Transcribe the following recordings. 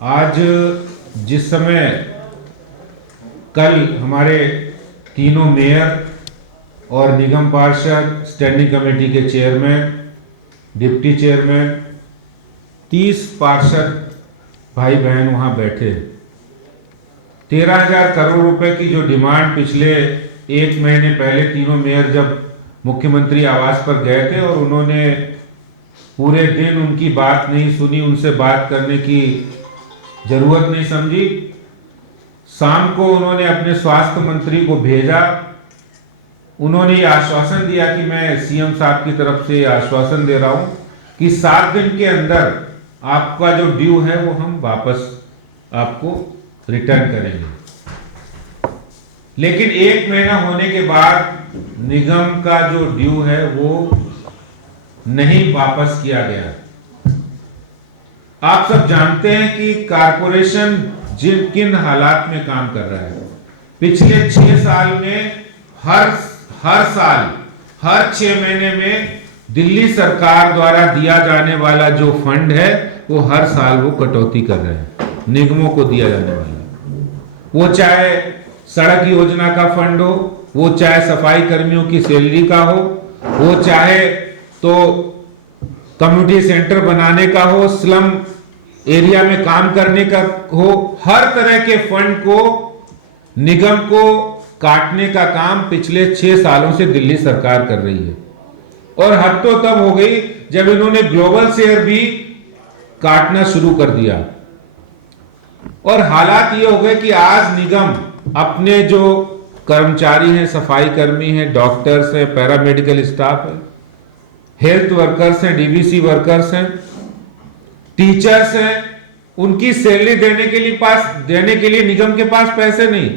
आज जिस समय कल हमारे तीनों मेयर और निगम पार्षद, स्टैंडिंग कमेटी के चेयरमैन, डिप्टी चेयरमैन, 30 पार्षद भाई बहन वहां बैठे। 13,000 करोड़ रुपए की जो डिमांड पिछले एक महीने पहले तीनों मेयर जब मुख्यमंत्री आवास पर गए थे और उन्होंने पूरे दिन उनकी बात नहीं सुनी, उनसे बात करने की जरूरत नहीं समझी। शाम को उन्होंने अपने स्वास्थ्य मंत्री को भेजा। उन्होंने ये आश्वासन दिया कि मैं सीएम साहब की तरफ से आश्वासन दे रहा हूं कि 7 दिन के अंदर आपका जो ड्यू है वो हम वापस आपको रिटर्न करेंगे। लेकिन 1 महीना होने के बाद निगम का जो ड्यू है वो नहीं वापस किया गया। आप सब जानते हैं कि कारपोरेशन किन हालात में काम कर रहा है। पिछले 6 साल में हर साल हर 6 महीने में दिल्ली सरकार द्वारा दिया जाने वाला जो फंड है वो हर साल वो कटौती कर रहे हैं। निगमों को दिया जाने वाला, वो चाहे सड़क योजना का फंड हो, वो चाहे सफाई कर्मियों की सैलरी का हो, वो चाहे तो कम्युनिटी सेंटर बनाने का हो, स्लम एरिया में काम करने का हो, हर तरह के फंड को निगम को काटने का काम पिछले 6 सालों से दिल्ली सरकार कर रही है। और हद तो तब हो गई जब इन्होंने ग्लोबल शेयर भी काटना शुरू कर दिया। और हालात ये हो गए कि आज निगम अपने जो कर्मचारी हैं, सफाई कर्मी हैं, डॉक्टर्स हैं, पैरामेडिकल स्टाफ है, हेल्थ वर्कर्स हैं, डीवीसी वर्कर्स हैं, टीचर्स हैं, उनकी सैलरी देने के लिए निगम के पास पैसे नहीं।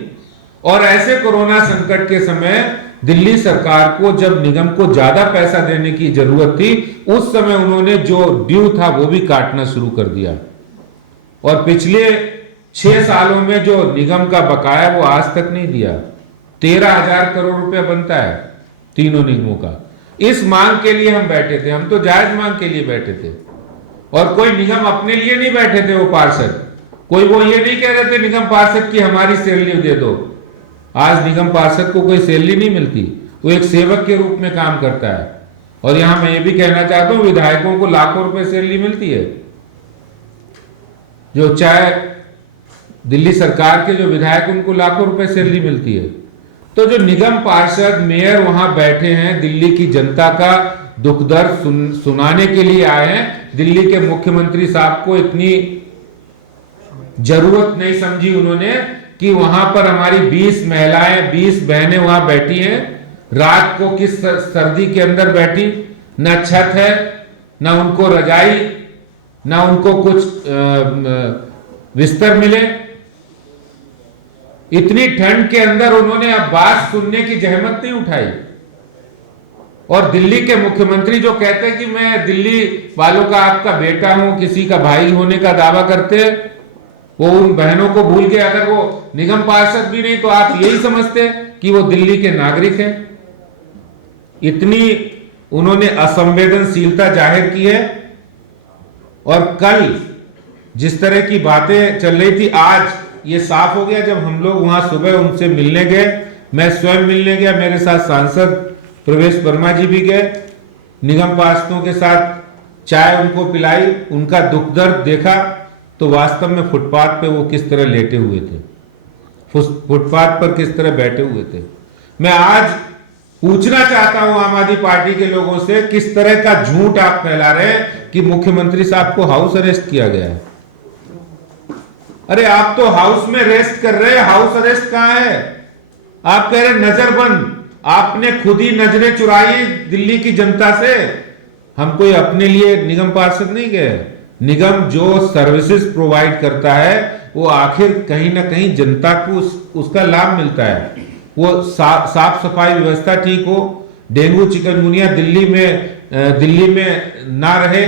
और ऐसे कोरोना संकट के समय दिल्ली सरकार को जब निगम को ज्यादा पैसा देने की जरूरत थी, उस समय उन्होंने जो ड्यू था वो भी काटना शुरू कर दिया। और पिछले 6 सालों में जो निगम का बकाया वो आज तक नहीं दिया। 13,000 करोड़ रुपया बनता है तीनों निगमों का। इस मांग के लिए हम बैठे थे, हम तो जायज मांग के लिए बैठे थे। और कोई निगम अपने लिए नहीं बैठे थे वो पार्षद, कोई वो ये नहीं कह रहे थे निगम पार्षद की हमारी सैलरी दे दो। आज निगम पार्षद को कोई सैलरी नहीं मिलती, वो एक सेवक के रूप में काम करता है। और यहां मैं ये भी कहना चाहता हूं, विधायकों को लाखों रुपए सैलरी मिलती है। जो चाहे दिल्ली सरकार के जो विधायक, उनको लाखों रुपए सैलरी मिलती है। तो जो निगम पार्षद मेयर वहां बैठे हैं, दिल्ली की जनता का दुख दर्द सुनाने के लिए आए हैं। दिल्ली के मुख्यमंत्री साहब को इतनी जरूरत नहीं समझी उन्होंने कि वहां पर हमारी 20 महिलाएं, 20 बहनें वहां बैठी हैं, रात को किस सर्दी के अंदर बैठी, न छत है, न उनको रजाई, न उनको कुछ बिस्तर मिले। इतनी ठंड के अंदर उन्होंने अब बात सुनने की जहमत नहीं उठाई। और दिल्ली के मुख्यमंत्री जो कहते हैं कि मैं दिल्ली वालों का आपका बेटा हूं, किसी का भाई होने का दावा करते, वो उन बहनों को भूल गए। अगर वो निगम पार्षद भी नहीं तो आप यही समझते कि वो दिल्ली के नागरिक हैं। इतनी उन्होंने असंवेदनशीलता जाहिर की है। और कल जिस तरह की बातें चल रही थी, आज ये साफ हो गया। जब हम लोग वहां सुबह उनसे मिलने गए, मैं स्वयं मिलने गया, मेरे साथ सांसद प्रवेश वर्मा जी भी गए, निगम पार्षदों के साथ चाय उनको पिलाई, उनका दुख दर्द देखा, तो वास्तव में फुटपाथ पे वो किस तरह लेटे हुए थे, फुटपाथ पर किस तरह बैठे हुए थे। मैं आज पूछना चाहता हूं आम आदमी पार्टी के लोगों से, किस तरह का झूठ आप फैला रहे हैं कि मुख्यमंत्री साहब को हाउस अरेस्ट किया गया है। अरे आप तो हाउस में रेस्ट कर रहे हैं, हाउस अरेस्ट कहां है? आप कह रहे नजरबंद, आपने खुद ही नजरें चुराई दिल्ली की जनता से। हम कोई अपने लिए निगम पार्षद नहीं गए। निगम जो सर्विसेज प्रोवाइड करता है वो आखिर कहीं ना कहीं जनता को उसका लाभ मिलता है। वो साफ सफाई व्यवस्था ठीक हो, डेंगू चिकनगुनिया दिल्ली में ना रहे,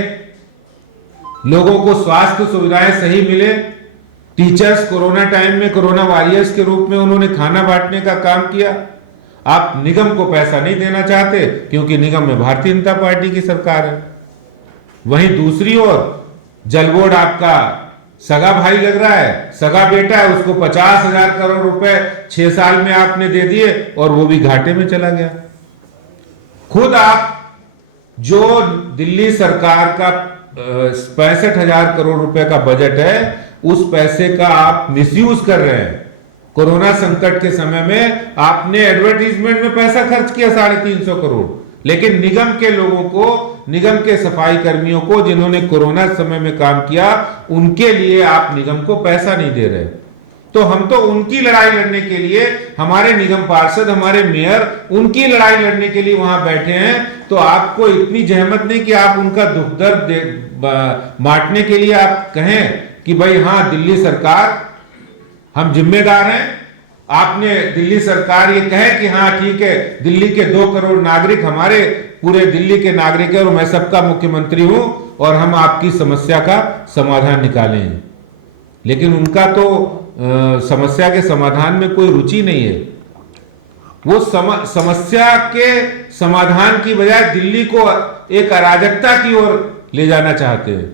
लोगों को स्वास्थ्य सुविधाएं सही मिले। टीचर्स कोरोना टाइम में कोरोना वॉरियर्स के रूप में उन्होंने खाना बांटने का काम किया। आप निगम को पैसा नहीं देना चाहते क्योंकि निगम में भारतीय जनता पार्टी की सरकार है। वहीं दूसरी ओर जल बोर्ड आपका सगा भाई लग रहा है, सगा बेटा है, उसको 50,000 करोड़ रुपए 6 साल में आपने दे दिए और वो भी घाटे में चला गया। खुद आप जो दिल्ली सरकार का 65,000 करोड़ रुपए का बजट है, उस पैसे का आप मिसयूज कर रहे हैं। कोरोना संकट के समय में आपने एडवर्टीजमेंट में पैसा खर्च किया 350 करोड़, लेकिन निगम के लोगों को, निगम के सफाई कर्मियों को जिन्होंने कोरोना समय में काम किया, उनके लिए आप निगम को पैसा नहीं दे रहे। तो हम तो उनकी लड़ाई लड़ने के लिए, हमारे निगम पार्षद, हमारे मेयर उनकी लड़ाई लड़ने के लिए वहां बैठे हैं। तो आपको इतनी जहमत नहीं कि आप उनका दुख दर्द बांटने के लिए आप कहें कि भाई हाँ दिल्ली सरकार हम जिम्मेदार हैं। आपने दिल्ली सरकार ये कहे कि हाँ ठीक है, दिल्ली के 2 करोड़ नागरिक हमारे पूरे दिल्ली के नागरिक है और मैं सबका मुख्यमंत्री हूं और हम आपकी समस्या का समाधान निकालें। लेकिन उनका तो समस्या के समाधान में कोई रुचि नहीं है। वो समस्या के समाधान की बजाय दिल्ली को एक अराजकता की ओर ले जाना चाहते हैं।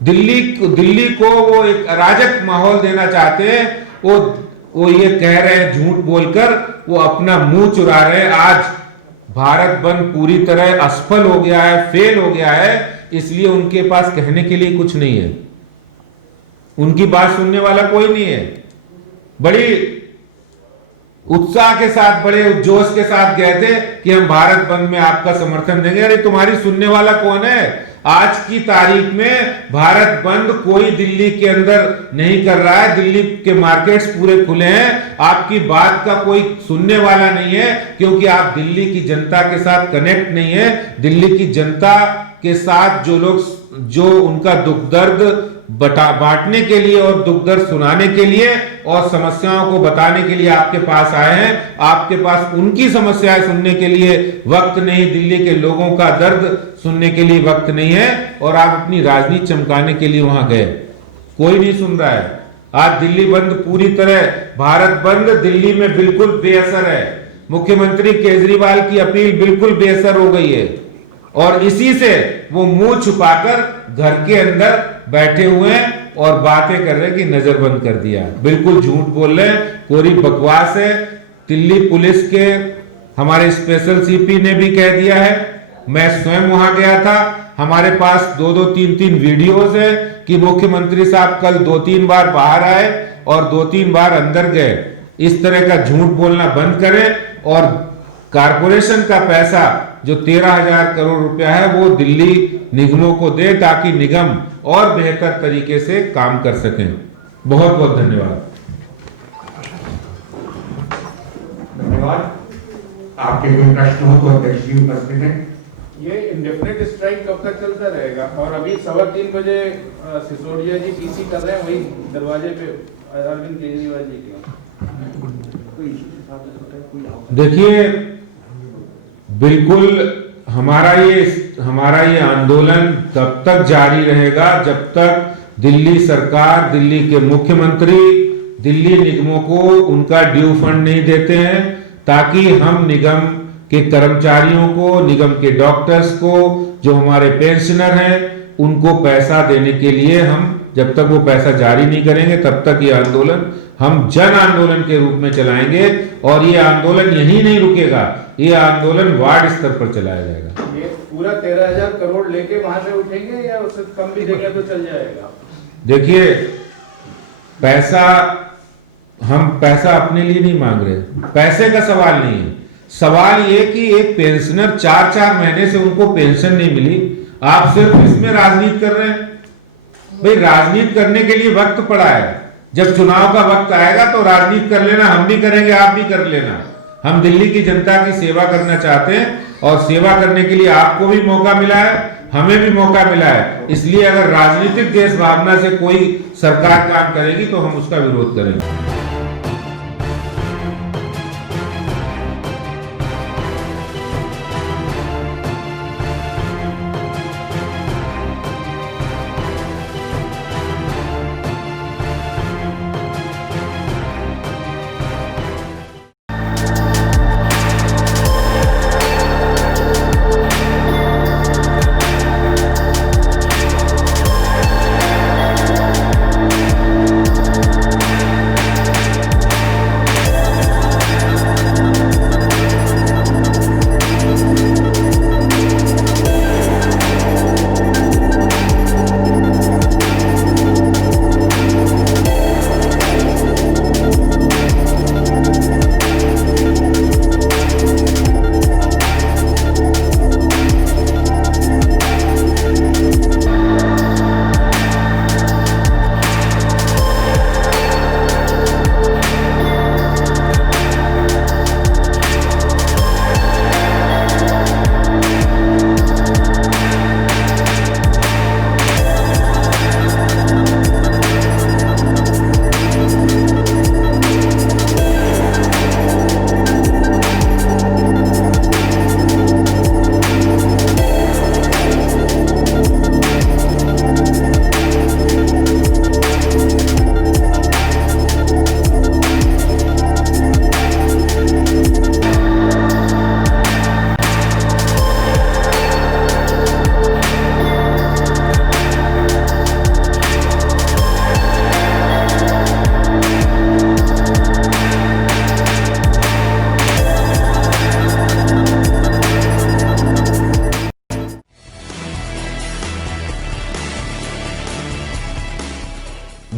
दिल्ली को वो एक अराजक माहौल देना चाहते हैं। वो ये कह रहे हैं झूठ बोलकर, वो अपना मुंह चुरा रहे हैं। आज भारत बंद पूरी तरह असफल हो गया है, फेल हो गया है, इसलिए उनके पास कहने के लिए कुछ नहीं है। उनकी बात सुनने वाला कोई नहीं है। बड़ी उत्साह के साथ, बड़े जोश के साथ गए थे कि हम भारत बंद में आपका समर्थन देंगे। अरे तुम्हारी सुनने वाला कौन है? आज की तारीख में भारत बंद कोई दिल्ली के अंदर नहीं कर रहा है। दिल्ली के मार्केट्स पूरे खुले हैं। आपकी बात का कोई सुनने वाला नहीं है, क्योंकि आप दिल्ली की जनता के साथ कनेक्ट नहीं है। दिल्ली की जनता के साथ जो लोग, जो उनका दुख दर्द बांटने के लिए और दुख दर्द सुनाने के लिए और समस्याओं को बताने के लिए आपके पास आए हैं, आपके पास उनकी समस्याएं सुनने के लिए वक्त नहीं, दिल्ली के लोगों का दर्द सुनने के लिए वक्त नहीं है, और आप अपनी राजनीति चमकाने के लिए वहां गए। कोई नहीं सुन रहा है। आज दिल्ली बंद पूरी तरह, भारत बंद दिल्ली में बिल्कुल बेअसर है। मुख्यमंत्री केजरीवाल की अपील बिल्कुल बेअसर हो गई है और इसी से वो मुंह छुपाकर घर के अंदर बैठे हुए हैं और बातें कर रहे हैं कि नजरबंद कर दिया। बिल्कुल झूठ बोल रहे हैं, कोरी बकवास है। दिल्ली पुलिस के हमारे स्पेशल सीपी ने भी कह दिया है, मैं स्वयं वहां गया था, हमारे पास 2-2, 3-3 वीडियोस है कि मुख्यमंत्री साहब कल 2-3 बार बाहर आए और 2-3 बार अंदर गए। इस तरह का झूठ बोलना बंद करें और कारपोरेशन का पैसा जो 13,000 करोड़ रुपया है वो दिल्ली निगमों को दे, ताकि निगम और बेहतर तरीके से काम कर सकें। बहुत बहुत धन्यवाद। धन्यवाद। आपके कोई प्रश्न हो तो अध्यक्ष जी उपस्थित हैं। ये इंडेफिनिट स्ट्राइक कब तक चलता रहेगा? और अभी 3:15 बजे सिसोदिया जी पीसी कर रहे हैं वही दरवाजे पे अरविंद केजरीवाल जी के। देखिए, बिल्कुल हमारा ये आंदोलन तब तक जारी रहेगा जब तक दिल्ली सरकार, दिल्ली के मुख्यमंत्री दिल्ली निगमों को उनका ड्यू फंड नहीं देते हैं, ताकि हम निगम के कर्मचारियों को, निगम के डॉक्टर्स को, जो हमारे पेंशनर हैं, उनको पैसा देने के लिए हम जब तक वो पैसा जारी नहीं करेंगे तब तक ये आंदोलन हम जन आंदोलन के रूप में चलाएंगे। और ये आंदोलन यही नहीं रुकेगा, ये आंदोलन वार्ड स्तर पर चलाया जाएगा। ये पूरा 13,000 करोड़ लेके वहां से उठेंगे या उससे कम भी देंगे तो चल जाएगा? देखिए, हम पैसा अपने लिए नहीं मांग रहे, पैसे का सवाल नहीं है। सवाल ये कि एक पेंशनर 4-4 महीने से उनको पेंशन नहीं मिली, आप सिर्फ इसमें राजनीति कर रहे हैं। भाई, राजनीति करने के लिए वक्त पड़ा है। जब चुनाव का वक्त आएगा तो राजनीति कर लेना, हम भी करेंगे, आप भी कर लेना। हम दिल्ली की जनता की सेवा करना चाहते हैं और सेवा करने के लिए आपको भी मौका मिला है, हमें भी मौका मिला है। इसलिए अगर राजनीतिक देश भावना से कोई सरकार काम करेगी तो हम उसका विरोध करेंगे।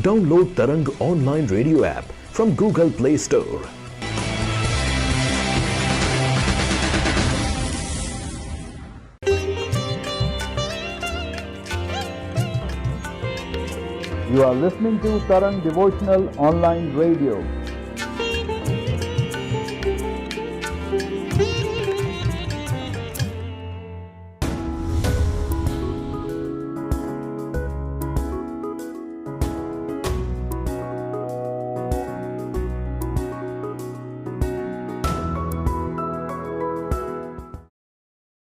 Download Tarang online radio app from Google Play Store. You are listening to Tarang Devotional Online Radio.